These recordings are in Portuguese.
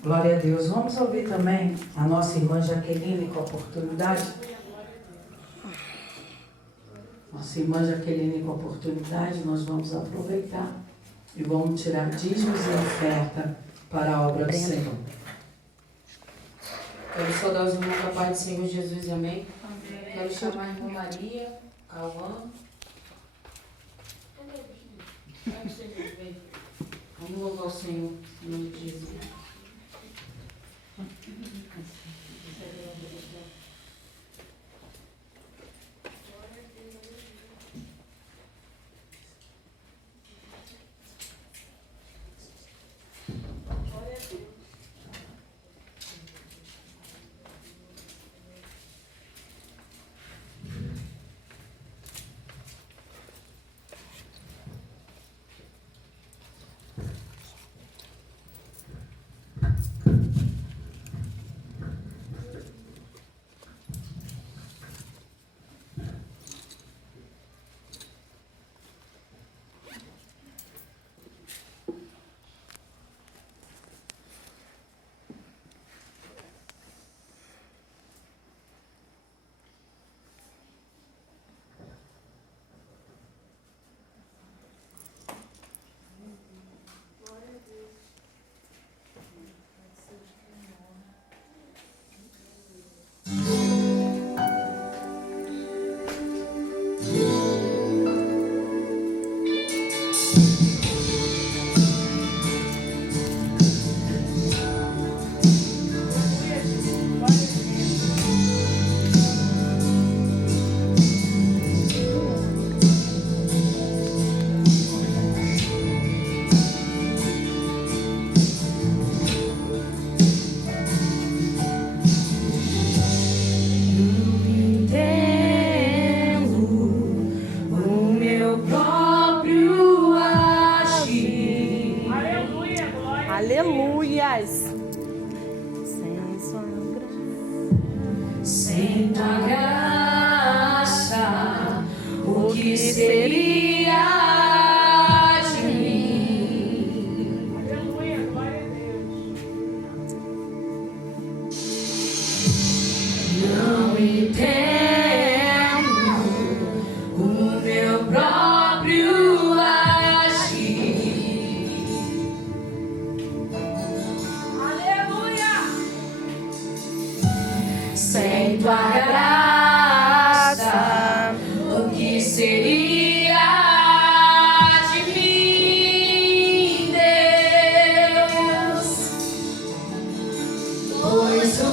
Glória a Deus. Vamos ouvir também a nossa irmã Jaqueline com a oportunidade. Nossa irmã Jaqueline com a oportunidade, nós vamos aproveitar e vamos tirar dízimos e oferta para a obra do Senhor. Quero saudar os irmãos da paz do Senhor Jesus, amém? Quero chamar a irmã Maria, Cauã. Vamos louvar o Senhor, em nome de Jesus. Sem tua graça, o que seria de mim? Aleluia, glória a Deus. Não entendo o meu próprio agir. Aleluia! Sem tua graça, o que seria de mim, Deus? Pois o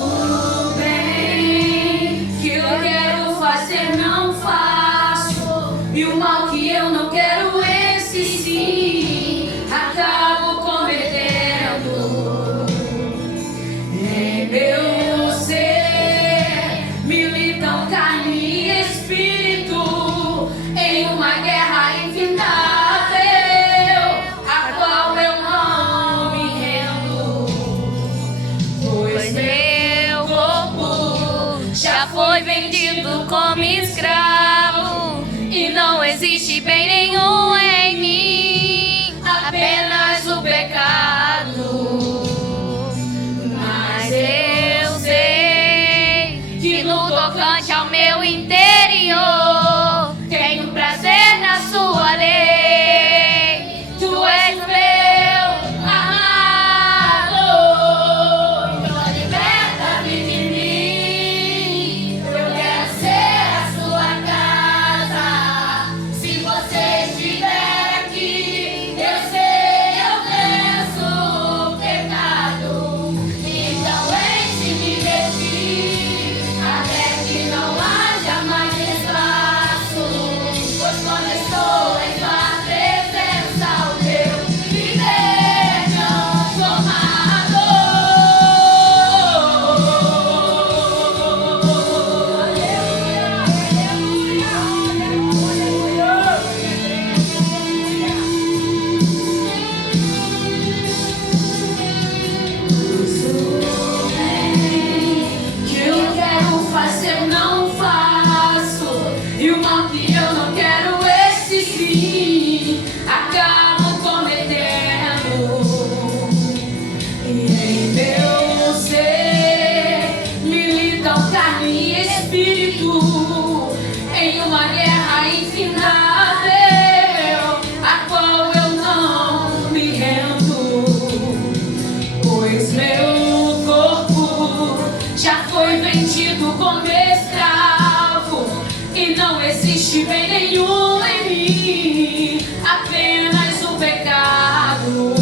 bem que eu quero fazer não faço, e o mal que eu não quero, esse sim, acabo cometendo. Em meu ser militam carne e espírito, em uma guerra infindável, a qual eu não me rendo. Pois meu corpo já foi vendido como escravo, e não existe bem nenhum em mim, apenas o pecado. Mas eu sei que no tocante ao meu interior tenho prazer na sua lei. Tu és meu amado, então liberta-me de mim. Eu quero ser a sua casa. Se você bem nenhum em mim, apenas o pecado.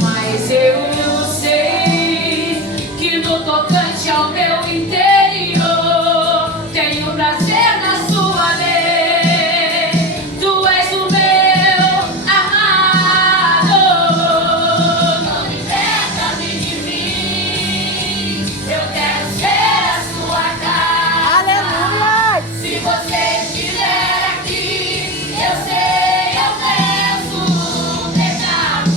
Mas eu sei que no tocante ao meu interior tenho prazer na sua lei. Tu és o meu amado. Não liberta-me de mim, eu quero ser a sua casa. Aleluia! Se você estiver aqui, eu sei, eu venço o pecado.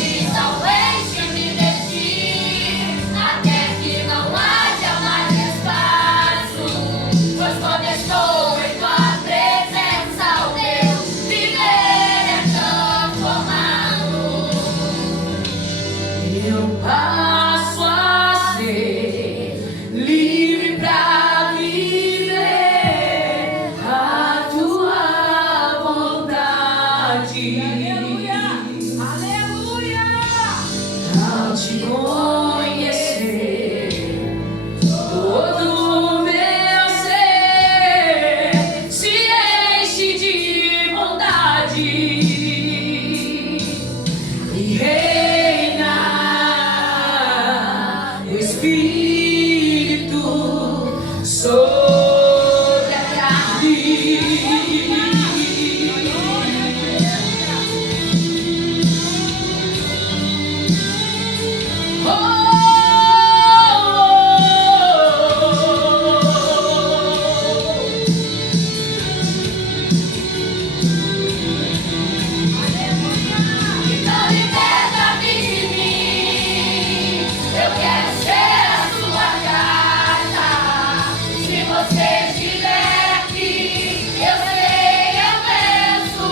Então enche-me de ti, até que não haja mais espaço. Pois quando estou em tua presença, o meu viver é transformado. Eu passo a ser livre pra viver a tua vontade. Aleluia! Ao te conhecer, todo meu ser se enche de bondade e reina o Espírito sobre a carne. Então liberta-me de mim, eu quero ser a sua casa. Se você estiver aqui, eu sei, eu venço o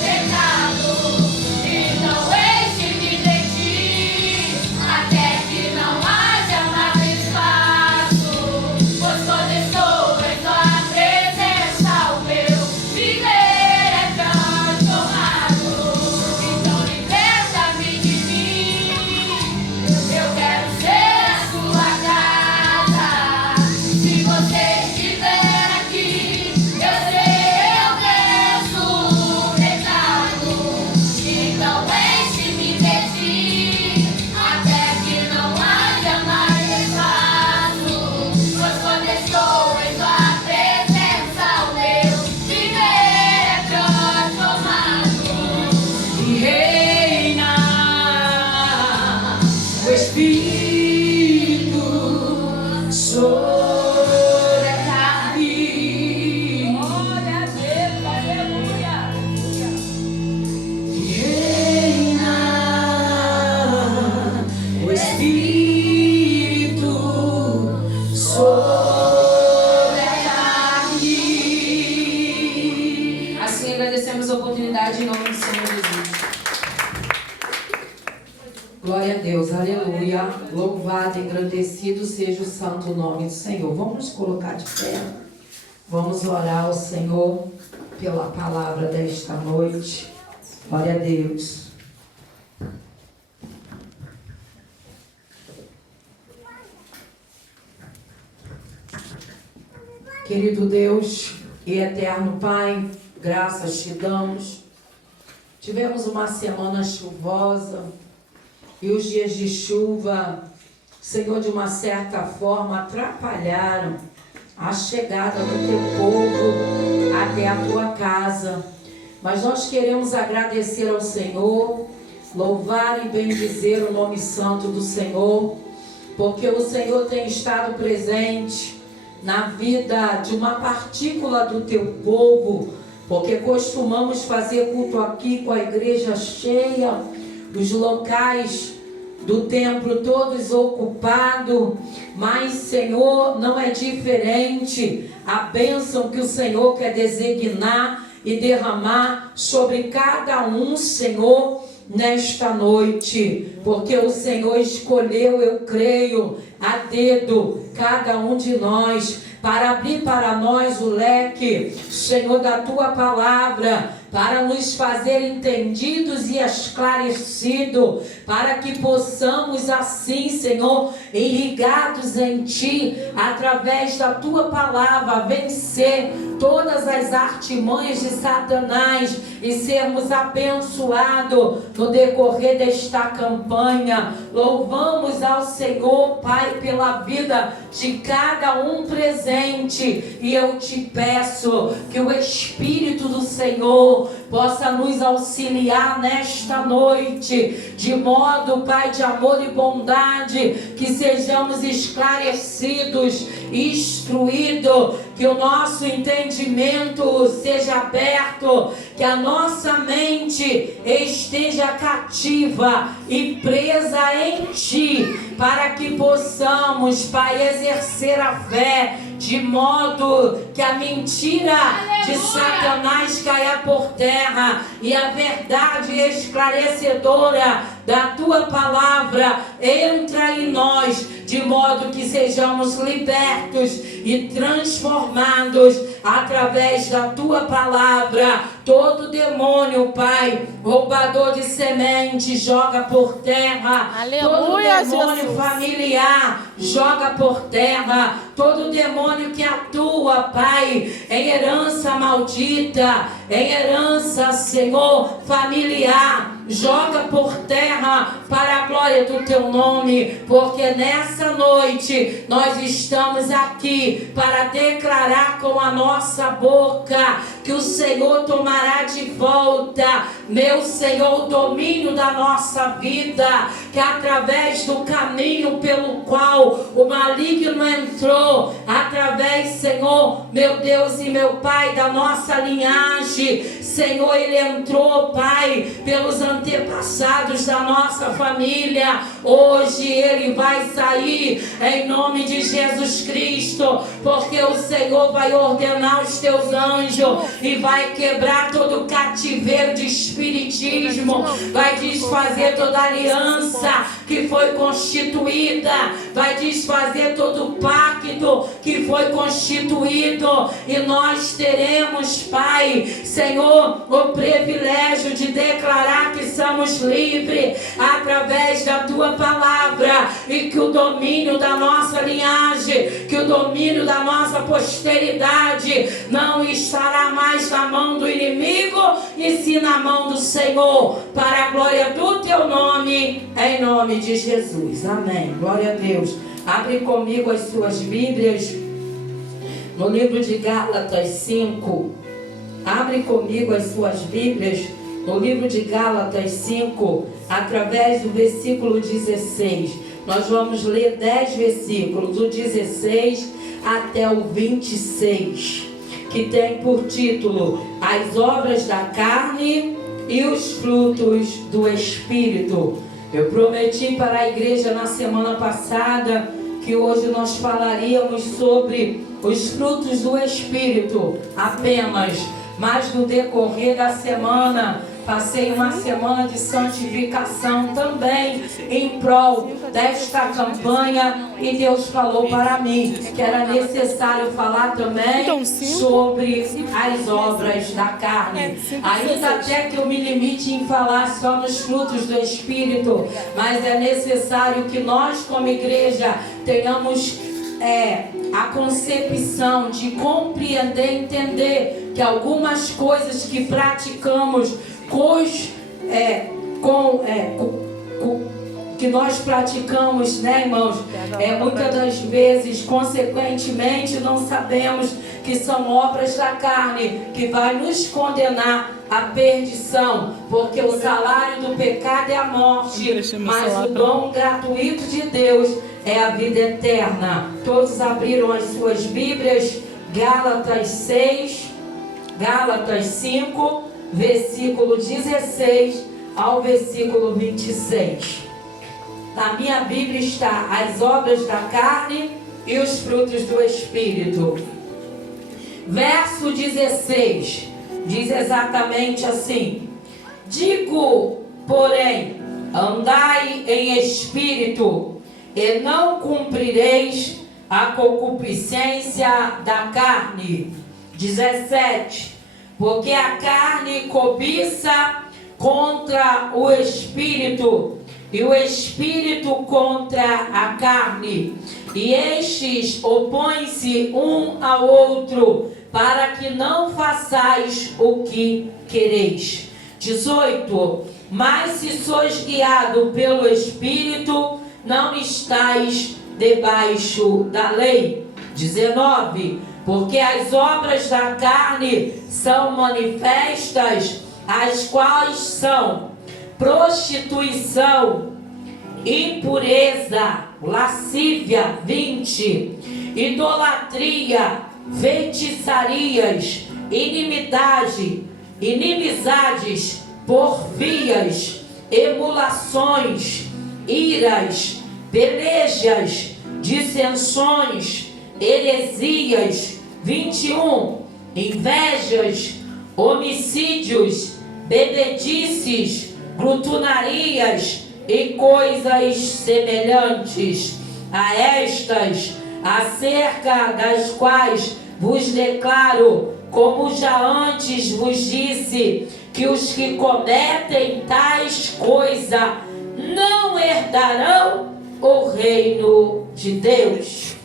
pecado. Então enche-me de ti, até que não haja mais espaço. Pois quando estou em tua presença, o meu viver é transformado. Então liberta-me de mim, eu quero ser a sua casa. Se você estiver aqui, eu sei, eu venço o pecado. Então enche-me de ti, até que não haja mais espaço. Pois quando estou em tua presença, o meu viver é transformado e reina o Espírito sobre a carne. Glória a Deus! Aleluia! Reina o Espírito sobre a carne. Assim agradecemos a oportunidade em nome do Senhor Jesus. Glória a Deus, aleluia. Louvado, engrandecido seja o santo nome do Senhor. Vamos nos colocar de pé. Vamos orar ao Senhor pela palavra desta noite. Glória a Deus. Querido Deus e eterno Pai, graças te damos. Tivemos uma semana chuvosa e os dias de chuva, Senhor, de uma certa forma atrapalharam a chegada do teu povo até a tua casa. Mas nós queremos agradecer ao Senhor, louvar e bendizer o nome santo do Senhor, porque o Senhor tem estado presente na vida de uma partícula do teu povo, porque costumamos fazer culto aqui com a igreja cheia, os locais do templo todos ocupados, mas Senhor, não é diferente a bênção que o Senhor quer designar e derramar sobre cada um, Senhor, nesta noite, porque o Senhor escolheu, eu creio, a dedo cada um de nós, para abrir para nós o leque, Senhor, da tua palavra, para nos fazer entendidos e esclarecidos, para que possamos assim, Senhor, irrigados em Ti, através da Tua palavra, vencer todas as artimanhas de Satanás e sermos abençoados no decorrer desta campanha. Louvamos ao Senhor, Pai, pela vida de cada um presente, e eu te peço que o Espírito do Senhor possa nos auxiliar nesta noite, de modo, Pai, de amor e bondade, que sejamos esclarecidos, instruídos, que o nosso entendimento seja aberto, que a nossa mente esteja cativa e presa em Ti, para que possamos, Pai, exercer a fé, de modo que a mentira de Satanás caia por terra e a verdade esclarecedora da Tua palavra entra em nós, de modo que sejamos libertos e transformados através da Tua palavra. Todo demônio, Pai, roubador de semente, joga por terra. Aleluia, todo demônio Jesus. familiar, joga por terra. Todo demônio que atua, Pai, em herança maldita, em herança, Senhor, familiar, joga por terra para a glória do Teu nome, porque nessa noite nós estamos aqui para declarar com a nossa boca que o Senhor tomará de volta, meu Senhor, o domínio da nossa vida, que através do caminho pelo qual o maligno entrou, através, Senhor, meu Deus e meu Pai, da nossa linhagem, Senhor, ele entrou, Pai, pelos antepassados da nossa família. Hoje ele vai sair em nome de Jesus Cristo, porque o Senhor vai ordenar os Teus anjos e vai quebrar todo o cativeiro de espiritismo, vai desfazer toda aliança que foi constituída, vai desfazer todo o pacto que foi constituído, e nós teremos, Pai, Senhor, o privilégio de declarar que somos livres através da Tua palavra, e que o domínio da nossa linhagem, que o domínio da nossa posteridade não estará mais na mão do inimigo, e sim na mão do Senhor, para a glória do Teu nome, em nome de Jesus. Amém. Glória a Deus. Abre comigo as suas Bíblias no livro de Gálatas 5. Abre comigo as suas Bíblias no livro de Gálatas 5, através do versículo 16. Nós vamos ler 10 versículos, do 16 até o 26, que tem por título As obras da carne e os frutos do Espírito. Eu prometi para a igreja na semana passada que hoje nós falaríamos sobre os frutos do Espírito apenas, mas no decorrer da semana passei uma semana de santificação também em prol desta campanha, e Deus falou para mim que era necessário falar também sobre as obras da carne. Ainda até que eu me limite em falar só nos frutos do Espírito, mas é necessário que nós como igreja tenhamos a concepção de compreender, entender que algumas coisas que praticamos que nós praticamos, né, irmãos? Muitas das vezes, consequentemente, não sabemos que são obras da carne que vai nos condenar à perdição, porque o salário do pecado é a morte, mas o dom gratuito de Deus é a vida eterna. Todos abriram as suas Bíblias, Gálatas 5, versículo 16 ao versículo 26. Na minha Bíblia está as obras da carne e os frutos do Espírito. Verso 16 diz exatamente assim: digo, porém, andai em espírito, e não cumprireis a concupiscência da carne. 17. porque a carne cobiça contra o espírito, e o espírito contra a carne, e estes opõem-se um ao outro, para que não façais o que quereis. 18. Mas se sois guiado pelo Espírito, não estáis debaixo da lei. 19. Porque as obras da carne são manifestas, as quais são prostituição, impureza, lascívia, 20, idolatria, feitiçarias, inimizades, porfias, emulações, iras, pelejas, dissensões, heresias, 21, invejas, homicídios, bebedices, glutonarias e coisas semelhantes a estas, acerca das quais vos declaro, como já antes vos disse, que os que cometem tais coisas não herdarão o reino de Deus.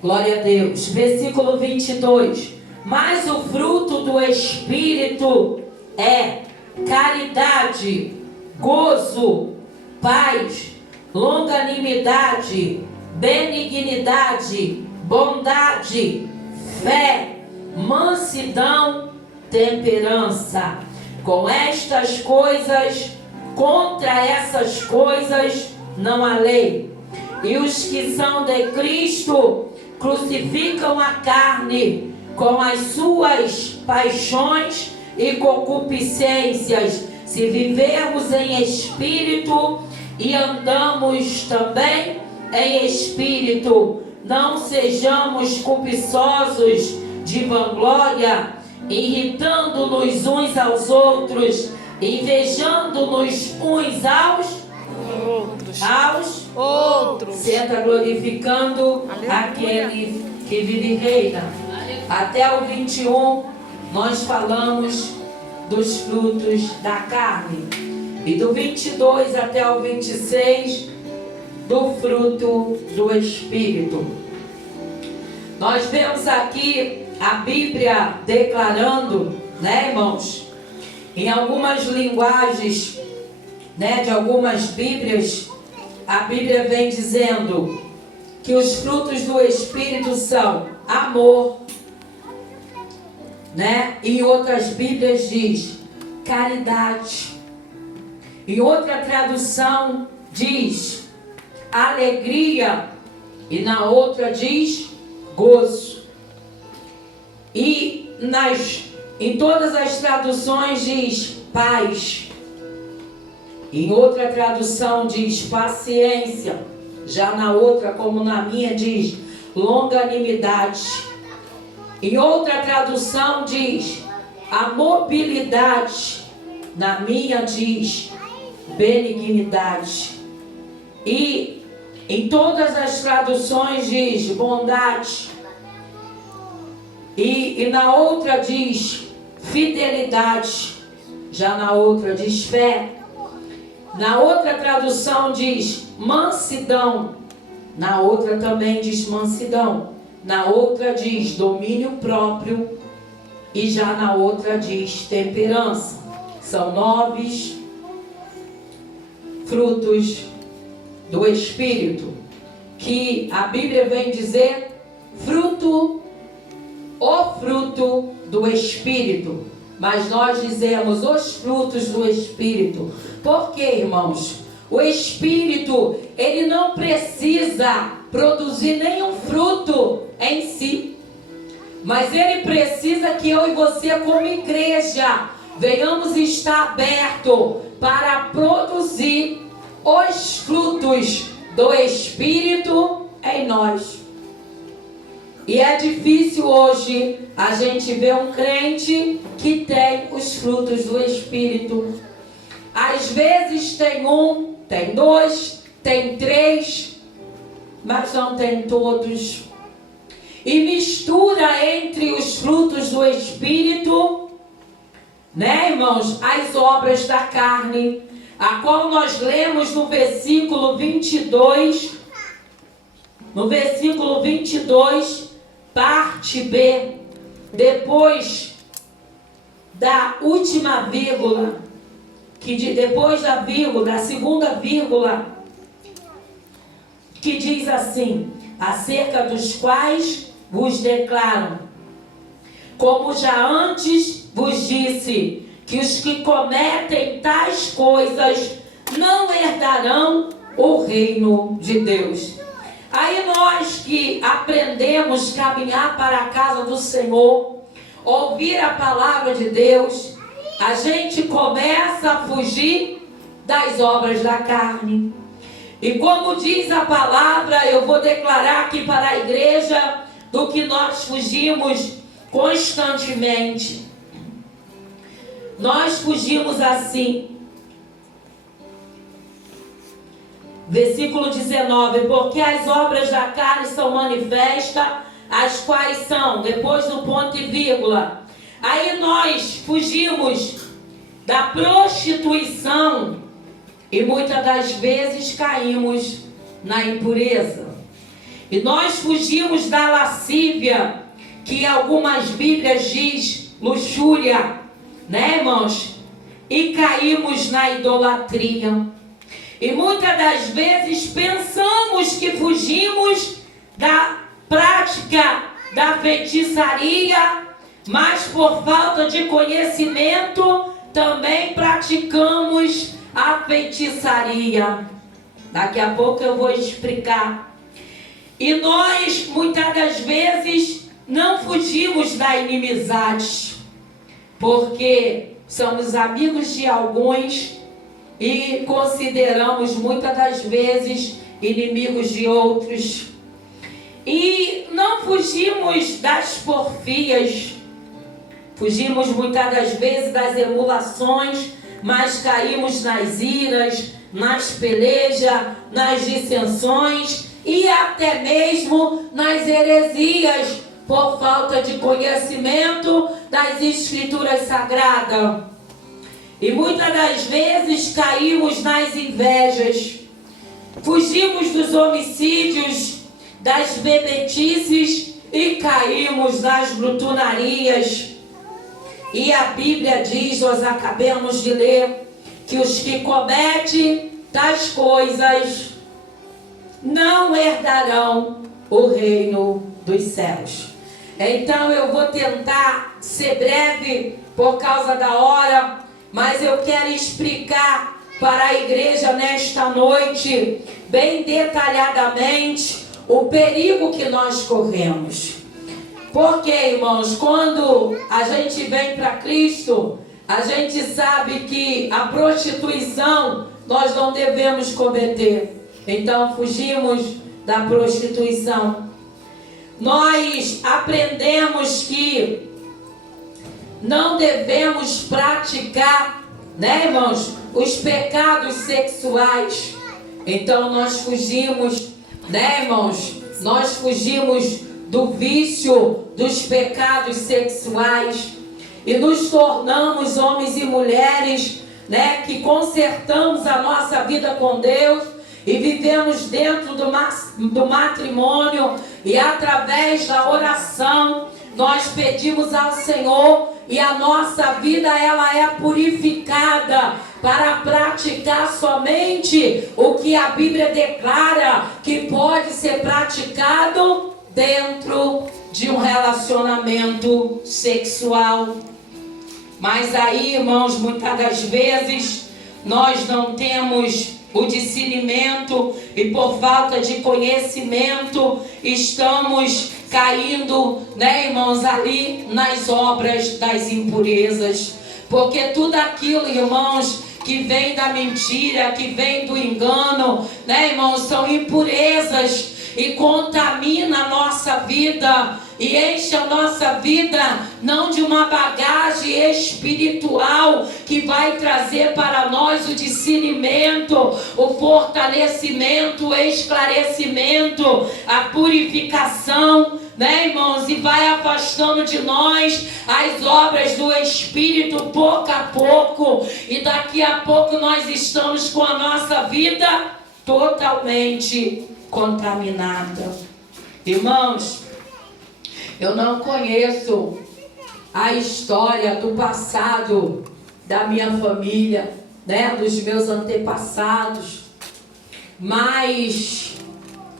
Glória a Deus. Versículo 22. Mas o fruto do Espírito é caridade, gozo, paz, longanimidade, benignidade, bondade, fé, mansidão, temperança. Com estas coisas, contra essas coisas, não há lei. E os que são de Cristo crucificam a carne com as suas paixões e concupiscências. Se vivermos em espírito e andamos também em espírito, não sejamos cobiçosos de vanglória, irritando-nos uns aos outros, invejando-nos uns aos outros, senta glorificando aquele que vive e reina. Até o 21 nós falamos dos frutos da carne, e do 22 até o 26 do fruto do Espírito. Nós vemos aqui a Bíblia declarando, né, irmãos, em algumas linguagens, né, de algumas Bíblias, a Bíblia vem dizendo que os frutos do Espírito são amor, né? Em outras Bíblias diz caridade. Em outra tradução diz alegria, e na outra diz gozo. E em todas as traduções diz paz. Em outra tradução diz paciência. Já na outra, como na minha, diz longanimidade. Em outra tradução diz amabilidade. Na minha diz benignidade. E em todas as traduções diz bondade. E na outra diz fidelidade. Já na outra diz fé. Na outra tradução diz mansidão. Na outra também diz mansidão. Na outra diz domínio próprio. E já na outra diz temperança. São 9 frutos do Espírito, que a Bíblia vem dizer o fruto do Espírito. Mas nós dizemos os frutos do Espírito. Por quê, irmãos? O Espírito, ele não precisa produzir nenhum fruto em si, mas ele precisa que eu e você, como igreja, venhamos estar abertos para produzir os frutos do Espírito em nós. E é difícil hoje a gente ver um crente que tem os frutos do Espírito. Às vezes tem um, tem dois, tem três, mas não tem todos. e mistura entre os frutos do Espírito, né, irmãos, as obras da carne, a qual nós lemos no versículo 22, parte B, depois da última vírgula, depois da vírgula, da segunda vírgula, que diz assim: acerca dos quais vos declaro, como já antes vos disse, que os que cometem tais coisas não herdarão o reino de Deus. Aí nós que aprendemos a caminhar para a casa do Senhor, ouvir a palavra de Deus, a gente começa a fugir das obras da carne. E como diz a palavra, eu vou declarar aqui para a igreja do que nós fugimos constantemente. Nós fugimos assim. Versículo 19: porque as obras da carne são manifestas, as quais são, depois do ponto e vírgula. Aí nós fugimos da prostituição e muitas das vezes caímos na impureza. E nós fugimos da lascívia, que algumas Bíblias diz luxúria, né, irmãos? E caímos na idolatria. E muitas das vezes pensamos que fugimos da prática da feitiçaria, mas por falta de conhecimento também praticamos a feitiçaria. Daqui a pouco eu vou explicar. E nós muitas das vezes não fugimos da inimizade, porque somos amigos de alguns e consideramos muitas das vezes inimigos de outros. E não fugimos das porfias, fugimos muitas das vezes das emulações, mas caímos nas iras, nas pelejas, nas dissensões e até mesmo nas heresias, por falta de conhecimento das Escrituras Sagradas. E muitas das vezes caímos nas invejas, fugimos dos homicídios, das bebedices e caímos nas glutonarias. E a Bíblia diz, nós acabamos de ler, que os que cometem tais coisas não herdarão o reino dos céus. Então eu vou tentar ser breve por causa da hora, mas eu quero explicar para a igreja nesta noite, bem detalhadamente, o perigo que nós corremos. Porque, irmãos, quando a gente vem para Cristo, a gente sabe que a prostituição nós não devemos cometer. Então fugimos da prostituição. Nós aprendemos que não devemos praticar, né, irmãos, os pecados sexuais. Então nós fugimos, né, irmãos, nós fugimos do vício dos pecados sexuais e nos tornamos homens e mulheres, né, que consertamos a nossa vida com Deus e vivemos dentro do matrimônio, e através da oração nós pedimos ao Senhor, e a nossa vida ela é purificada para praticar somente o que a Bíblia declara que pode ser praticado dentro de um relacionamento sexual. Mas aí, irmãos, muitas das vezes nós não temos o discernimento e por falta de conhecimento estamos caindo, né, irmãos, ali nas obras das impurezas. Porque tudo aquilo, irmãos, que vem da mentira, que vem do engano, né, irmãos, são impurezas e contamina a nossa vida. e enche a nossa vida não de uma bagagem espiritual que vai trazer para nós o discernimento, o fortalecimento, o esclarecimento, a purificação, né, irmãos? E vai afastando de nós as obras do Espírito pouco a pouco, e daqui a pouco nós estamos com a nossa vida totalmente contaminada. Irmãos, eu não conheço a história do passado da minha família, né, dos meus antepassados, mas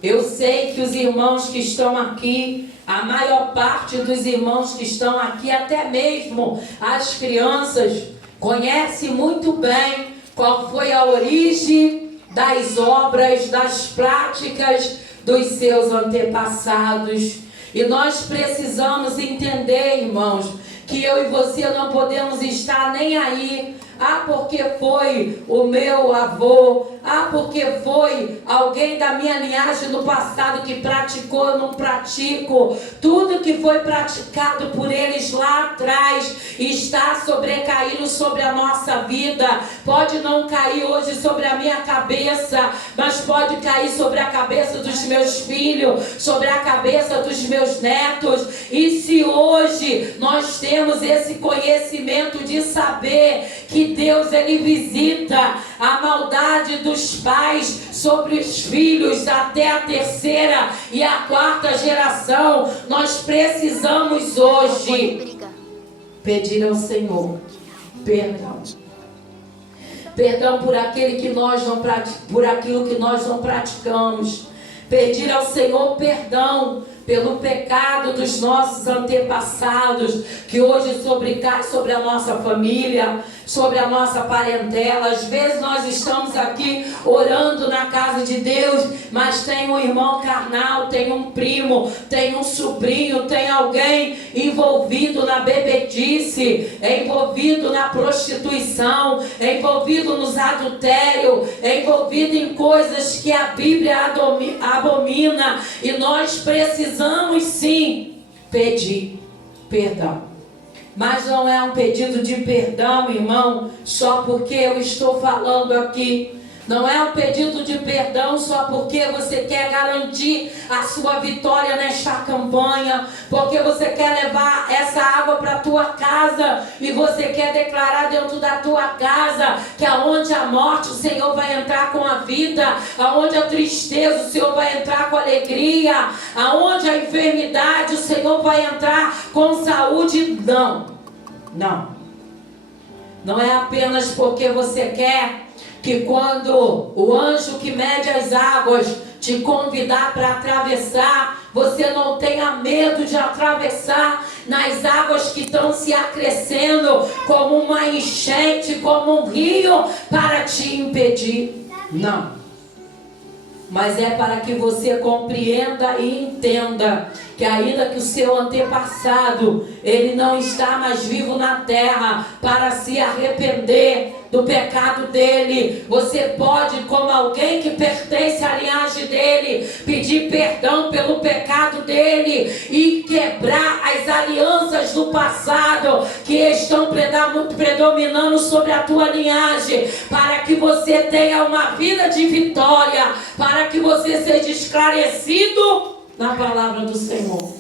eu sei que os irmãos que estão aqui, a maior parte dos irmãos que estão aqui, até mesmo as crianças, conhecem muito bem qual foi a origem das obras, das práticas dos seus antepassados. E nós precisamos entender, irmãos, que eu e você não podemos estar nem aí. Ah, porque foi o meu avô. Ah, porque foi alguém da minha linhagem no passado que praticou, eu não pratico. Tudo que foi praticado por eles lá atrás está sobrecaindo sobre a nossa vida. Pode não cair hoje sobre a minha cabeça, mas pode cair sobre a cabeça dos meus filhos, sobre a cabeça dos meus netos. E se hoje nós temos esse conhecimento de saber que Deus, Ele visita a maldade dos pais sobre os filhos até a terceira e a quarta geração, nós precisamos hoje pedir ao Senhor perdão. Perdão por aquilo que nós não praticamos. Pedir ao Senhor perdão pelo pecado dos nossos antepassados, que hoje sobrecai sobre a nossa família, sobre a nossa parentela. Às vezes nós estamos aqui orando na casa de Deus, mas tem um irmão carnal, tem um primo, tem um sobrinho, tem alguém envolvido na bebedice, envolvido na prostituição, envolvido nos adultérios, envolvido em coisas que a Bíblia abomina, e nós precisamos sim pedir perdão. Mas não é um pedido de perdão, irmão, só porque eu estou falando aqui. Não é um pedido de perdão só porque você quer garantir a sua vitória nesta campanha, porque você quer levar essa água para a tua casa e você quer declarar dentro da tua casa que aonde a morte, o Senhor vai entrar com a vida, aonde a tristeza, o Senhor vai entrar com alegria, aonde a enfermidade, o Senhor vai entrar com saúde. Não é apenas porque você quer que quando o anjo que mede as águas te convidar para atravessar, você não tenha medo de atravessar nas águas que estão se acrescendo como uma enchente, como um rio, para te impedir. Não. Mas é para que você compreenda e entenda que ainda que o seu antepassado, ele não está mais vivo na terra para se arrepender do pecado dele, você pode, como alguém que pertence à linhagem dele, pedir perdão pelo pecado dele e quebrar as alianças do passado que estão predominando sobre a tua linhagem, para que você tenha uma vida de vitória, para que você seja esclarecido na palavra do Senhor.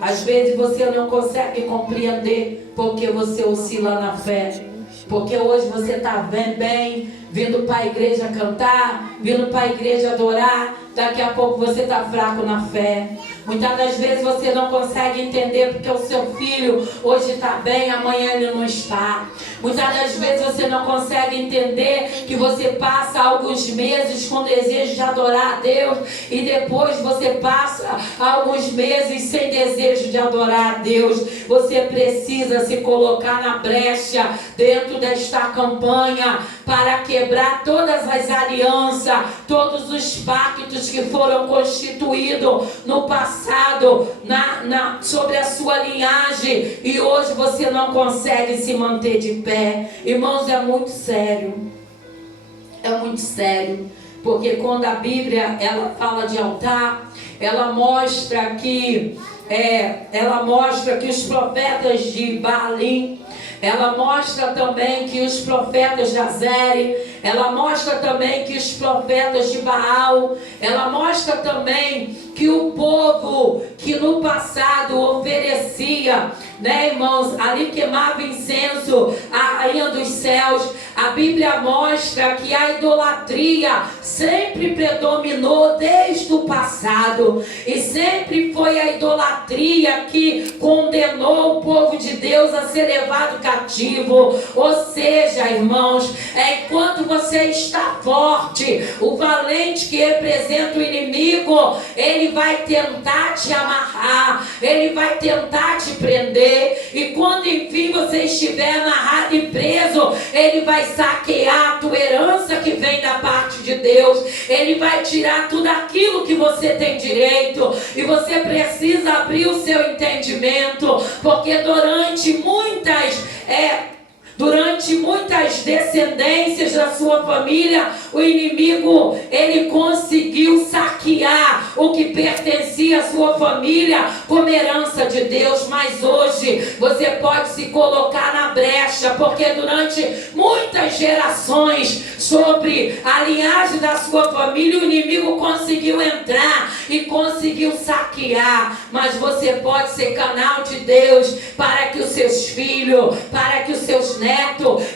Às vezes você não consegue compreender porque você oscila na fé. Porque hoje você está bem, vindo para a igreja cantar, vindo para a igreja adorar, daqui a pouco você está fraco na fé. Muitas das vezes você não consegue entender porque o seu filho hoje está bem, amanhã ele não está. Muitas das vezes você não consegue entender que você passa alguns meses com desejo de adorar a Deus e depois você passa alguns meses sem desejo de adorar a Deus. Você precisa se colocar na brecha dentro desta campanha para quebrar todas as alianças, todos os pactos que foram constituídos no passado sobre a sua linhagem, e hoje você não consegue se manter de pé. Irmãos, é muito sério. É muito sério. Porque quando a Bíblia ela fala de altar, ela mostra que ela mostra que os profetas de Baalim, ela mostra também que os profetas de Azere, ela mostra também que os profetas de Baal, ela mostra também que o povo que no passado oferecia, né, irmãos, ali queimava incenso à rainha dos céus. A Bíblia mostra que a idolatria sempre predominou desde o passado, e sempre foi a idolatria que condenou o povo de Deus a ser levado cativo. Ou seja, irmãos, enquanto você está forte, o valente que representa o inimigo, ele vai tentar te amarrar, ele vai tentar te prender, e quando enfim você estiver amarrado e preso, ele vai saquear a tua herança que vem da parte de Deus, ele vai tirar tudo aquilo que você tem direito, e você precisa abrir o seu entendimento, porque durante muitas descendências da sua família, o inimigo, ele conseguiu saquear o que pertencia à sua família como herança de Deus. Mas hoje você pode se colocar na brecha, porque durante muitas gerações, sobre a linhagem da sua família, o inimigo conseguiu entrar e conseguiu saquear. Mas você pode ser canal de Deus para que os seus filhos, para que os seus netos,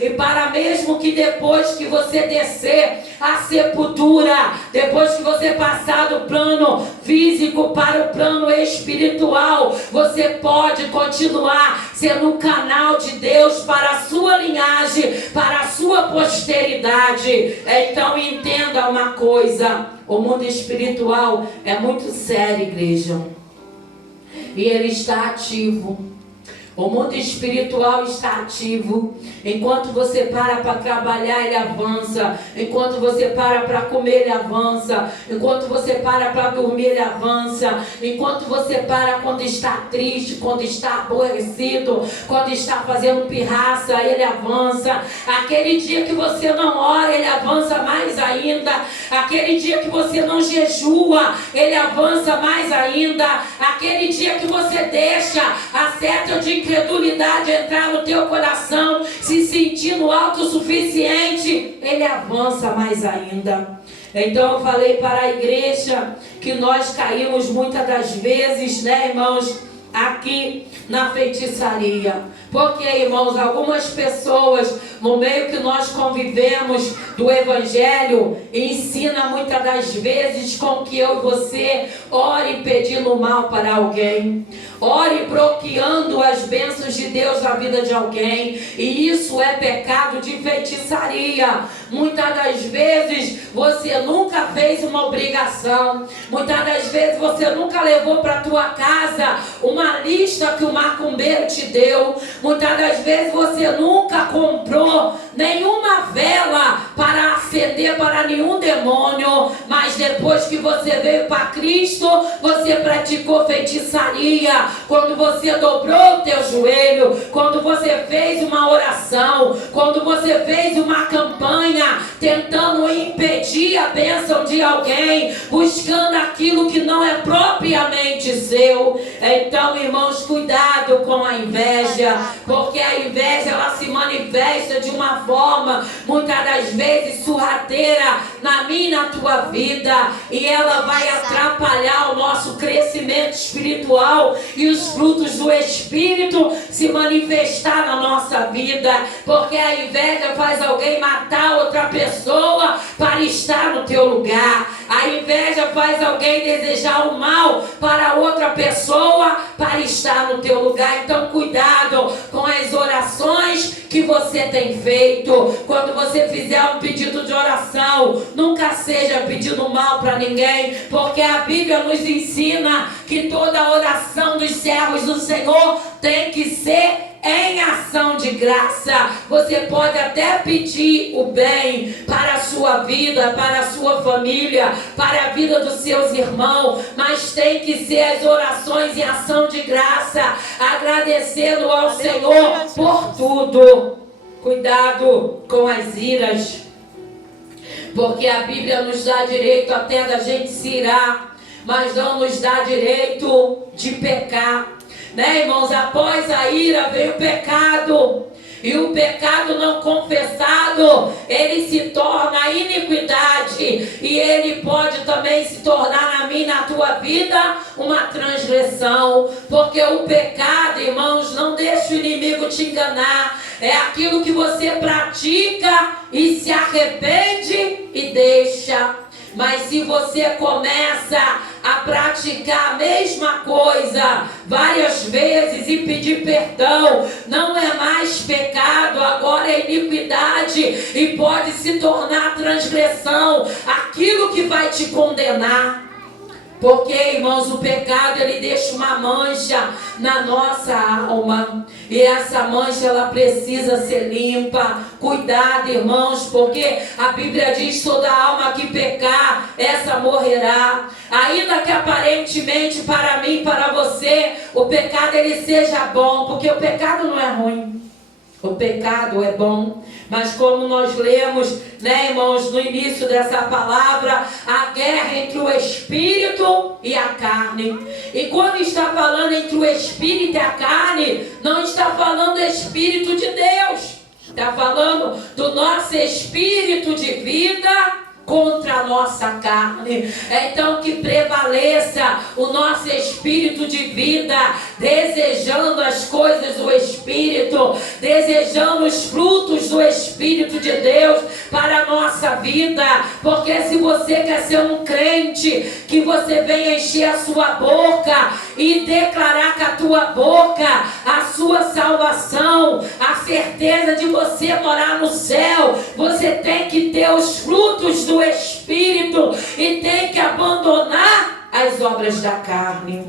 e para mesmo que depois que você descer a sepultura, depois que você passar do plano físico para o plano espiritual, você pode continuar sendo um canal de Deus para a sua linhagem, para a sua posteridade. Então entenda uma coisa: o mundo espiritual é muito sério, igreja, e ele está ativo. O mundo espiritual está ativo. Enquanto você para trabalhar, ele avança. Enquanto você para comer, ele avança. Enquanto você para dormir, ele avança. Enquanto você para quando está triste, quando está aborrecido, quando está fazendo pirraça, ele avança. Aquele dia que você não ora, ele avança mais ainda. Aquele dia que você não jejua, ele avança mais ainda. Aquele dia que você deixa a seta de incredulidade entrar no teu coração, se sentindo autossuficiente, ele avança mais ainda. Então eu falei para a igreja que nós caímos muitas das vezes, né, irmãos, aqui na feitiçaria. Porque, irmãos, algumas pessoas, no meio que nós convivemos do Evangelho, ensina muitas das vezes com que eu e você ore pedindo mal para alguém, ore bloqueando as bênçãos de Deus na vida de alguém, e isso é pecado de feitiçaria. Muitas das vezes você nunca fez uma obrigação, muitas das vezes você nunca levou para a tua casa uma lista que o macumbeiro te deu, muitas das vezes você nunca comprou nenhuma vela para acender para nenhum demônio, mas depois que você veio para Cristo, você praticou feitiçaria. Quando você dobrou o teu joelho, quando você fez uma oração, quando você fez uma campanha tentando impedir a bênção de alguém, buscando aquilo que não é propriamente seu. Então, irmãos, cuidado com a inveja, porque a inveja, ela se manifesta de uma forma, muitas das vezes, sorrateira na minha e na tua vida, e ela vai atrapalhar o nosso crescimento espiritual e os frutos do Espírito se manifestar na nossa vida, porque a inveja faz alguém matar outra pessoa para estar no teu lugar. A inveja faz alguém desejar o mal para outra pessoa para estar no teu lugar. Então cuidado com as orações que você tem feito. Quando você fizer um pedido de oração, nunca seja pedindo mal para ninguém, porque a Bíblia nos ensina que toda oração dos servos do Senhor tem que ser em ação de graça. Você pode até pedir o bem para a sua vida, para a sua família, para a vida dos seus irmãos, mas tem que ser as orações em ação de graça, agradecendo ao Senhor por tudo. Cuidado com as iras, porque a Bíblia nos dá direito até da gente se irar mas não nos dá direito de pecar. Né, irmãos? Após a ira veio o pecado. E o pecado não confessado, ele se torna iniquidade. E ele pode também se tornar na minha e na tua vida uma transgressão. Porque o pecado, irmãos, não deixa o inimigo te enganar. É aquilo que você pratica e se arrepende e deixa. Mas se você começa a praticar a mesma coisa várias vezes e pedir perdão, não é mais pecado, agora é iniquidade e pode se tornar transgressão, aquilo que vai te condenar. Porque, irmãos, o pecado, ele deixa uma mancha na nossa alma. E essa mancha, ela precisa ser limpa. Cuidado, irmãos, porque a Bíblia diz: toda alma que pecar, essa morrerá. Ainda que aparentemente para mim, para você, o pecado ele seja bom. Porque o pecado não é ruim. O pecado é bom. Mas como nós lemos, né, irmãos, no início dessa palavra, a guerra entre o Espírito e a carne. E quando está falando entre o Espírito e a carne, não está falando do Espírito de Deus. Está falando do nosso Espírito de vida contra a nossa carne. Então que prevaleça o nosso espírito de vida, desejando as coisas do Espírito, desejando os frutos do Espírito de Deus para a nossa vida. Porque se você quer ser um crente, que você venha encher a sua boca e declarar com a tua boca a sua salvação, a certeza de você morar no céu, você tem que ter os frutos do Espírito e tem que abandonar as obras da carne.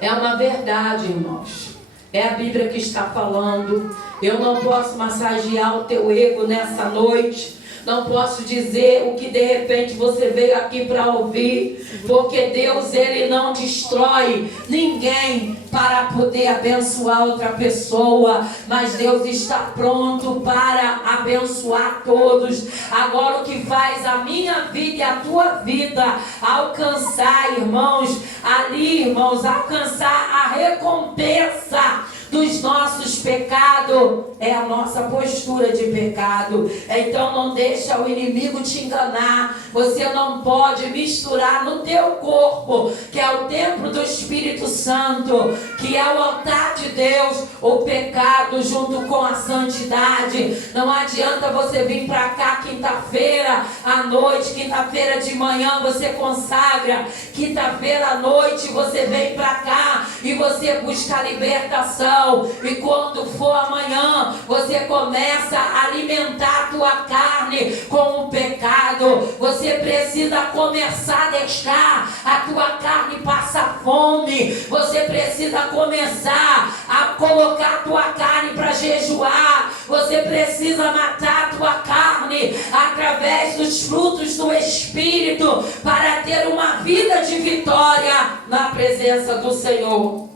É uma verdade, irmãos. É a Bíblia que está falando. Eu não posso massagear o teu ego nessa noite. Não posso dizer o que de repente você veio aqui para ouvir, porque Deus, ele não destrói ninguém para poder abençoar outra pessoa, mas Deus está pronto para abençoar todos. Agora o que faz a minha vida e a tua vida alcançar, irmãos, ali, irmãos, alcançar a recompensa dos nossos pecados é a nossa postura de pecado. Então não deixa o inimigo te enganar. Você não pode misturar no teu corpo, que é o templo do Espírito Santo, que é o altar de Deus, o pecado junto com a santidade. Não adianta você vir para cá quinta-feira à noite, quinta-feira de manhã você consagra, quinta-feira à noite você vem para cá e você busca a libertação. E quando for amanhã, você começa a alimentar a tua carne com o pecado. Você precisa começar a deixar a tua carne passar fome. Você precisa começar a colocar a tua carne para jejuar. Você precisa matar a tua carne através dos frutos do Espírito para ter uma vida de vitória na presença do Senhor.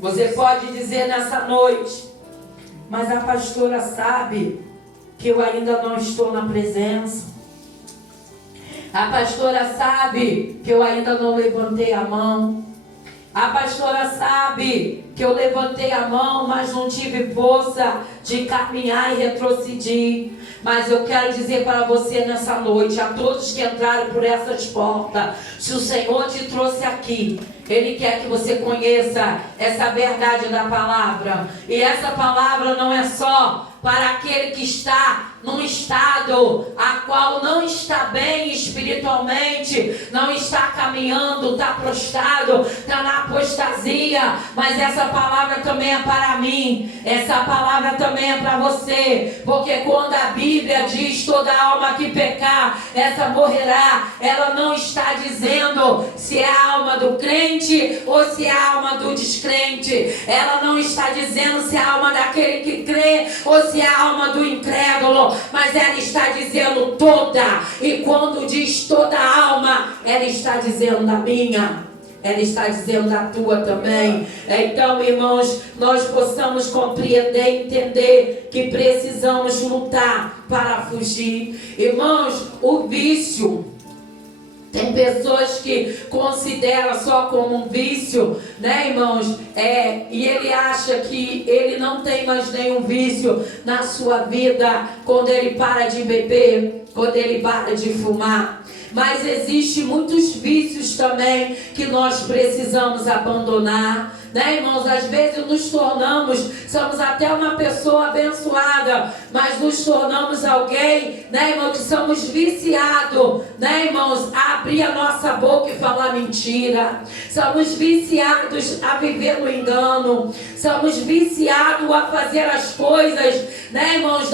Você pode dizer nessa noite: mas a pastora sabe que eu ainda não estou na presença. A pastora sabe que eu ainda não levantei a mão. A pastora sabe que eu levantei a mão, mas não tive força de caminhar e retroceder. Mas eu quero dizer para você nessa noite, a todos que entraram por essas portas, se o Senhor te trouxe aqui, Ele quer que você conheça essa verdade da palavra. E essa palavra não é só para aquele que está num estado a qual não está bem espiritualmente, não está caminhando, está prostrado, está na apostasia, mas essa palavra também é para mim, essa palavra também é para você, porque quando a Bíblia diz toda alma que pecar, essa morrerá, ela não está dizendo se é a alma do crente ou se é a alma do descrente, ela não está dizendo se é a alma daquele que crê ou se é a alma do incrédulo, mas ela está dizendo toda. E quando diz toda alma, ela está dizendo da minha, ela está dizendo da tua também. Então, irmãos, nós possamos compreender e entender que precisamos lutar para fugir. Irmãos, o vício, tem pessoas pessoas que consideram só como um vício, né, irmãos? E ele acha que ele não tem mais nenhum vício na sua vida quando ele para de beber, quando ele para de fumar. Mas existem muitos vícios também que nós precisamos abandonar, né, irmãos? Às vezes somos até uma pessoa abençoada, mas nos tornamos alguém, né, irmãos, que somos viciados, né, irmãos, a abrir a nossa boca e falar mentira. Somos viciados a viver no engano. Somos viciados a fazer as coisas, né, irmãos,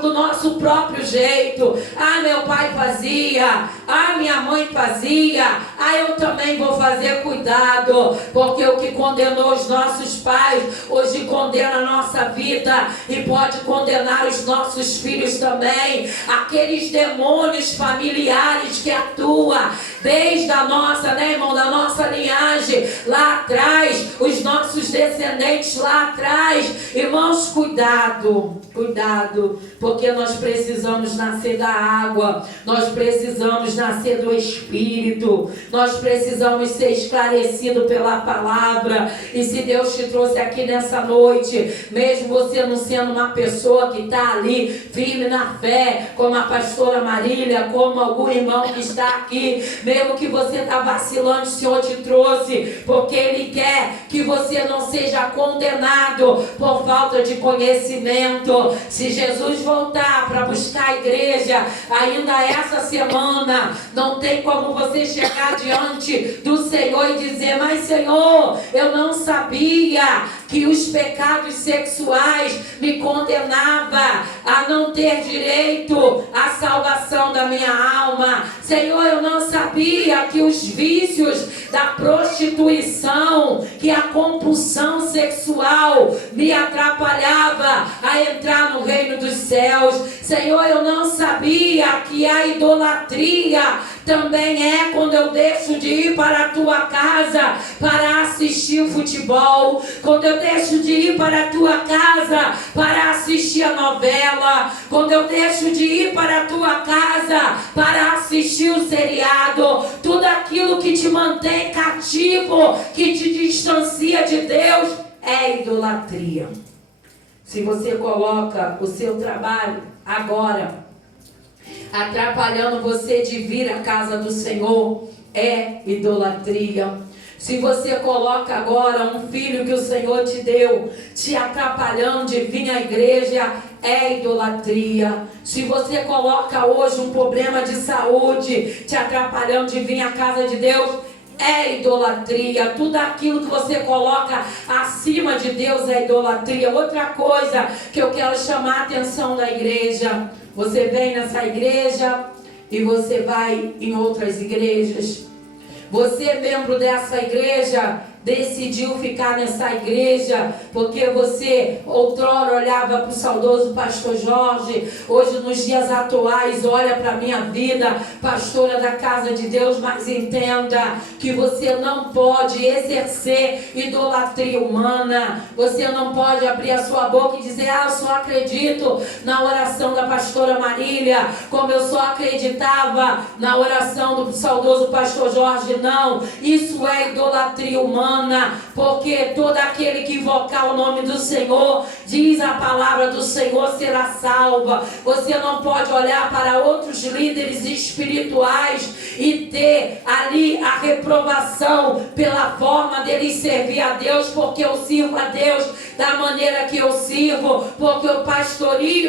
do nosso próprio jeito. Ah, meu pai fazia. Ah, minha mãe fazia. Ah, eu também vou fazer. Cuidado, porque o que condenou os nossos pais, hoje condena a nossa vida e pode condenar os nossos filhos também. Aqueles demônios familiares que atuam desde a nossa, né, irmão, da nossa linhagem lá atrás, os nossos descendentes lá atrás. Irmãos, cuidado, porque nós precisamos nascer da água, nós precisamos nascer do Espírito, nós precisamos ser esclarecidos pela palavra. E se Deus te trouxe aqui nessa noite, mesmo você não sendo uma pessoa que está ali firme na fé, como a pastora Marília, como algum irmão que está aqui, mesmo que você está vacilando, o Senhor te trouxe porque Ele quer que você não seja condenado por falta de conhecimento. Se Jesus voltar para buscar a igreja ainda essa semana, não tem como você chegar diante do Senhor e dizer: mas Senhor, eu não sabia que os pecados sexuais me condenavam a não ter direito à salvação da minha alma. Senhor, eu não sabia que os vícios da prostituição, que a compulsão sexual me atrapalhava a entrar no reino dos céus. Senhor, eu não sabia que a idolatria também é quando eu deixo de ir para a tua casa para assistir o futebol, quando eu deixo de ir para a tua casa para assistir a novela, quando eu deixo de ir para a tua casa para assistir o seriado. Tudo aquilo que te mantém cativo, que te distancia de Deus, é idolatria. Se você coloca o seu trabalho agora atrapalhando você de vir à casa do Senhor, é idolatria. Se você coloca agora um filho que o Senhor te deu te atrapalhando de vir à igreja, é idolatria. Se você coloca hoje um problema de saúde te atrapalhando de vir à casa de Deus, é idolatria. Tudo aquilo que você coloca acima de Deus é idolatria. Outra coisa que eu quero chamar a atenção da igreja: você vem nessa igreja e você vai em outras igrejas. Você, membro dessa igreja, decidiu ficar nessa igreja porque você outrora olhava para o saudoso pastor Jorge, hoje nos dias atuais olha para a minha vida, pastora da casa de Deus. Mas entenda que você não pode exercer idolatria humana. Você não pode abrir a sua boca e dizer: eu só acredito na oração da pastora Marília, como eu só acreditava na oração do saudoso pastor Jorge. Não, isso é idolatria humana. Porque todo aquele que invocar o nome do Senhor, diz a palavra do Senhor, será salva. Você não pode olhar para outros líderes espirituais e ter ali a reprovação pela forma deles servir a Deus, porque eu sirvo a Deus da maneira que eu sirvo, porque eu pastoreio